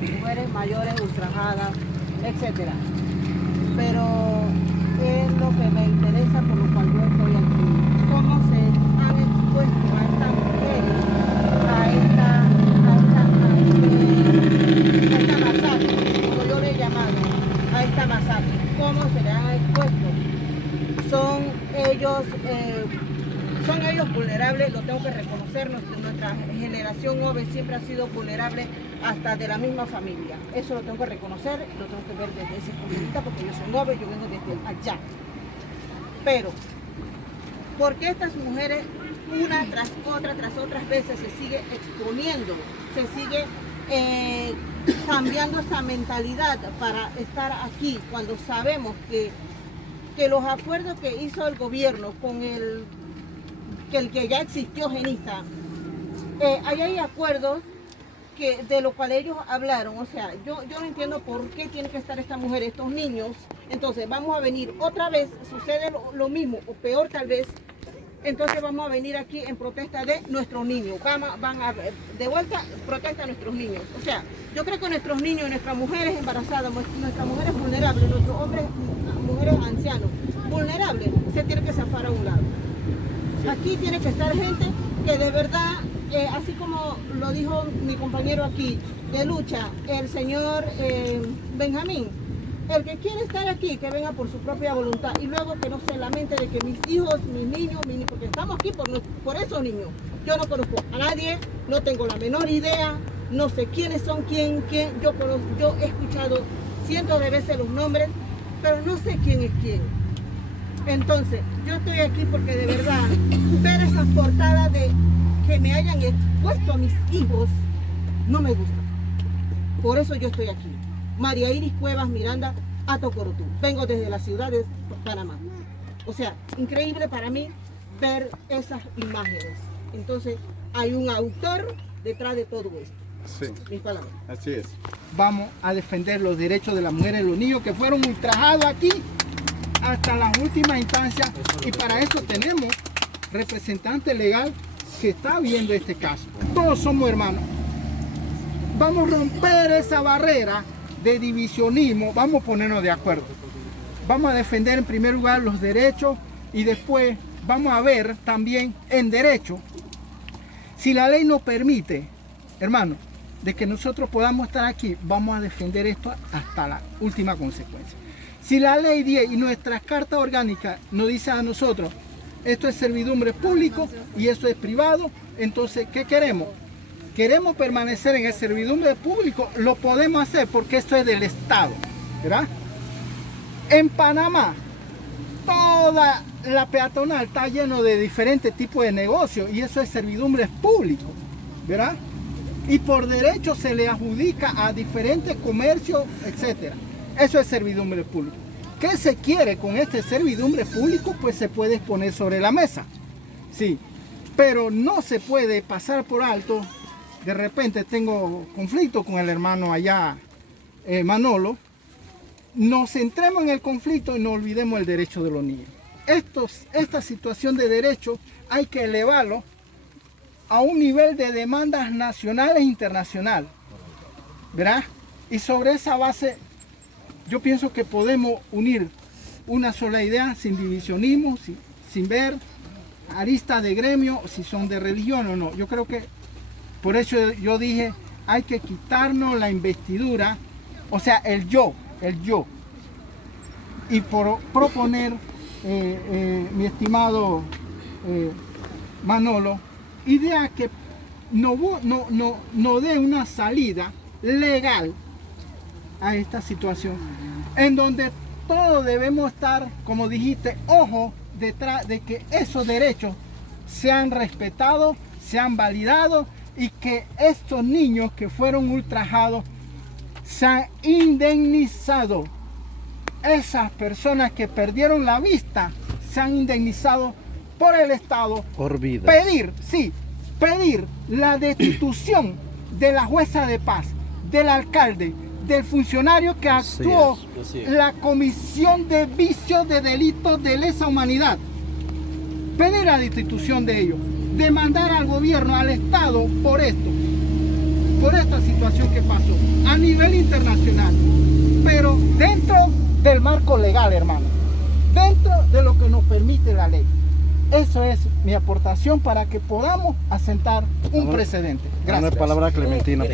mujeres mayores ultrajadas, etcétera. Pero es lo que me interesa, por lo cual yo estoy aquí. ¿Cómo se han expuesto a estas mujeres a esta masacre, como yo le he llamado, a esta masacre? ¿Cómo se le han expuesto? Son ellos vulnerables, lo tengo que reconocer. Nuestra generación joven siempre ha sido vulnerable hasta de la misma familia. Eso lo tengo que reconocer, lo tengo que ver desde ese punto de vista, porque yo soy joven, yo vengo desde allá. Pero, ¿por qué estas mujeres una tras otras veces se sigue exponiendo, se sigue cambiando esa mentalidad para estar aquí, cuando sabemos que los acuerdos que hizo el gobierno con el que ya existió Geniza, ahí hay acuerdos de los cuales ellos hablaron? O sea, yo no entiendo por qué tiene que estar esta mujer, estos niños. Entonces vamos a venir otra vez, sucede lo mismo o peor tal vez. Entonces vamos a venir aquí en protesta de nuestros niños. Van a de vuelta protesta a nuestros niños. O sea, yo creo que nuestros niños, nuestras mujeres embarazadas, nuestras mujeres vulnerables, nuestros hombres, mujeres ancianos vulnerables, se tienen que zafar a un lado. Aquí tiene que estar gente que de verdad, así como lo dijo mi compañero aquí de lucha, el señor Benjamín, el que quiere estar aquí, que venga por su propia voluntad y luego que no se lamente de que mis hijos, mis niños, porque estamos aquí por esos niños. Yo no conozco a nadie, no tengo la menor idea, no sé quiénes son quién. Yo he escuchado cientos de veces los nombres, pero no sé quién es quién. Entonces, yo estoy aquí porque de verdad, ver esas portadas de que me hayan expuesto a mis hijos, no me gusta. Por eso yo estoy aquí. María Iris Cuevas Miranda, Atocorotú. Vengo desde la ciudad de Panamá. O sea, increíble para mí ver esas imágenes. Entonces, hay un autor detrás de todo esto. Sí, Mis palabras. así es. Vamos a defender los derechos de las mujeres y los niños que fueron ultrajados aquí hasta las últimas instancias, y para eso tenemos representante legal que está viendo este caso. Todos somos hermanos. Vamos a romper esa barrera de divisionismo, vamos a ponernos de acuerdo. Vamos a defender en primer lugar los derechos y después vamos a ver también en derecho, si la ley nos permite, hermano, de que nosotros podamos estar aquí, vamos a defender esto hasta la última consecuencia. Si la ley 10 y nuestras cartas orgánicas nos dicen a nosotros, esto es servidumbre público y eso es privado, entonces, ¿qué queremos? Queremos permanecer en el servidumbre público, lo podemos hacer porque esto es del Estado, ¿verdad? En Panamá, toda la peatonal está lleno de diferentes tipos de negocios y eso es servidumbre público, ¿verdad? Y por derecho se le adjudica a diferentes comercios, etcétera. Eso es servidumbre pública. ¿Qué se quiere con este servidumbre público? Pues se puede exponer sobre la mesa. Sí, pero no se puede pasar por alto. De repente tengo conflicto con el hermano allá, Manolo. Nos centremos en el conflicto y no olvidemos el derecho de los niños. Esta situación de derecho hay que elevarlo a un nivel de demandas nacionales e internacionales, ¿verdad? Y sobre esa base yo pienso que podemos unir una sola idea sin divisionismo, sin ver aristas de gremio, si son de religión o no. Yo creo que por eso yo dije, hay que quitarnos la investidura, o sea, el yo, y proponer, mi estimado Manolo, idea que no dé una salida legal a esta situación, en donde todos debemos estar, como dijiste, ojo detrás de que esos derechos sean respetados, sean validados y que estos niños que fueron ultrajados sean indemnizados. Esas personas que perdieron la vista sean indemnizados por el Estado. Por vida. Pedir la destitución de la jueza de paz, del alcalde, del funcionario que actuó la comisión de vicios de delitos de lesa humanidad. Pedir la destitución de ellos. Demandar al gobierno, al Estado por esta situación que pasó. A nivel nivel internacional, pero dentro del marco legal, hermano, dentro de lo que nos permite la ley. Eso es mi aportación para que podamos asentar un precedente. Gracias. Palabra Clementina.